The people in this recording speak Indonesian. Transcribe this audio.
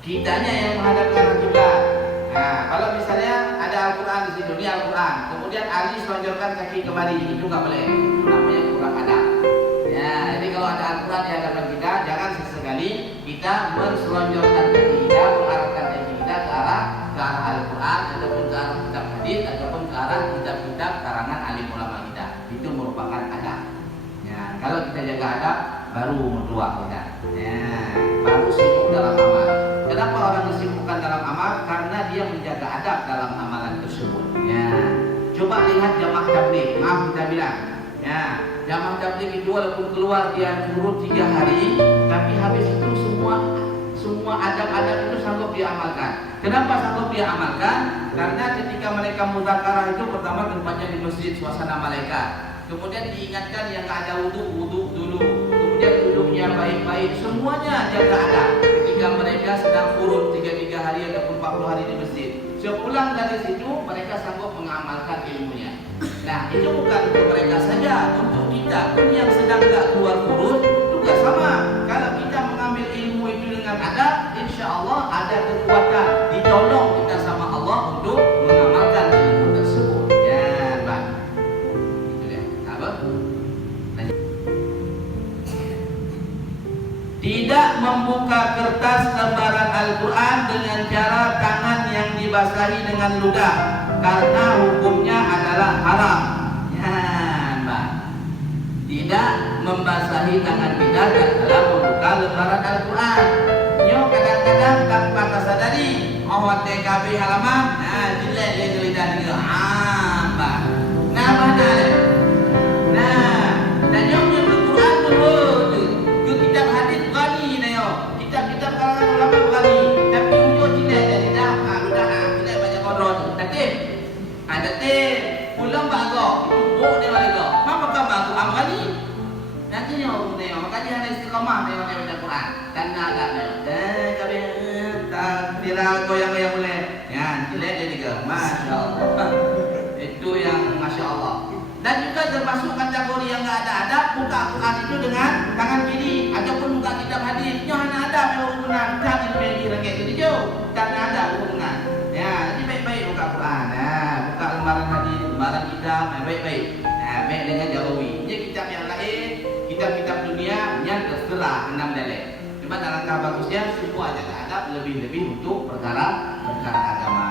kitanya yang menghadap ke arah kiblat. Nah, kalau misalnya ada Al-Quran di situ, ini Al-Quran, kemudian Ali selonjorkan kaki kembali, itu nggak boleh. Itu namanya kurang adab. Ya, jadi kalau ada Al-Quran di hadapan kita, jangan sesekali kita menselonjorkan kaki kita, mengarahkan kaki kita ke arah Al-Quran, ataupun ke arah kitab hadis, ataupun ke arah kitab-kitab karangan alim ulama kita. Itu merupakan adab. Ya, kalau kita jaga adab, baru mutlak kita. Ya, baru sibuk dalam amal. Kenapa orang disibukkan dalam amal? Karena dia menjaga adab dalam amalan tersebut. Ya, coba lihat jamaah tabligh. Maaf kita bilang, ya, jamaah tabligh itu walaupun keluar dia turun 3 hari, tapi habis itu semua adab-adab itu sanggup dia amalkan. Kenapa sanggup dia amalkan? Karena ketika mereka mudzakarah itu pertama tempatnya di masjid, suasana malaikat. Kemudian diingatkan yang gak ada wudhu dulu. Kemudian duduknya baik-baik. Semuanya jaga adab. Ketika mereka sedang kurun 3 hari ataupun 40 hari di masjid, sepulang dari situ mereka sanggup mengamalkan ilmunya. Nah, itu bukan untuk mereka saja, untuk kita pun yang sedang gak keluar kurun juga sama. Kalau kita mengambil ilmu itu dengan adab, insya Allah ada kekuatan, ditolong kita sama Allah untuk mengamalkan ilmu tersebut. Ya, Pak. Itu dia. Apa? Tidak membuka kertas lembaran Al-Quran dengan cara tangan yang dibasahi dengan ludah, karena hukumnya adalah haram. Ya, Mbak. Tidak membasahi tangan kita dalam membuka lembaran Al-Quran. Yo, kadang-kadang tanpa tersadari, TKB halaman, nah, jelek dia cerita dia. Mbak. Nah, mana? Nah, dan yang Al-Quran dulu, ke kitab hadis berani, nayo. Kitab-kitab kalangan ulama berani, tapi ujung jelek dia tidak. Udah, tidak banyak kodron. Tapi pulang bagok, itu buk dia balik. Mama kamu aku amali. Nanti nyo, makanya ada istiqomah nyo baca Quran. Karena agaknya, kami tak tidak goyang-goyang boleh. Ya, jelek dia juga. Masya Allah. Itu yang Masya Allah. Dan juga termasuk kategori yang nggak ada adab, buka Quran itu dengan tangan kiri, ataupun buka kitab hadis. Nyo hanya ada hubungan, jangan pergi lagi itu jauh. Karena ada hubungan. Ya, jadi baik-baik buka Quran. Nah, buka lembaran hadis, lembaran kitab, baik-baik. Nah, baik dengan jauhi. Ini kitab yang lain, kitab-kitab dunia yang terserah 6 dalil. Cuma alangkah bagusnya semua jaga adab lebih-lebih untuk perkara agama.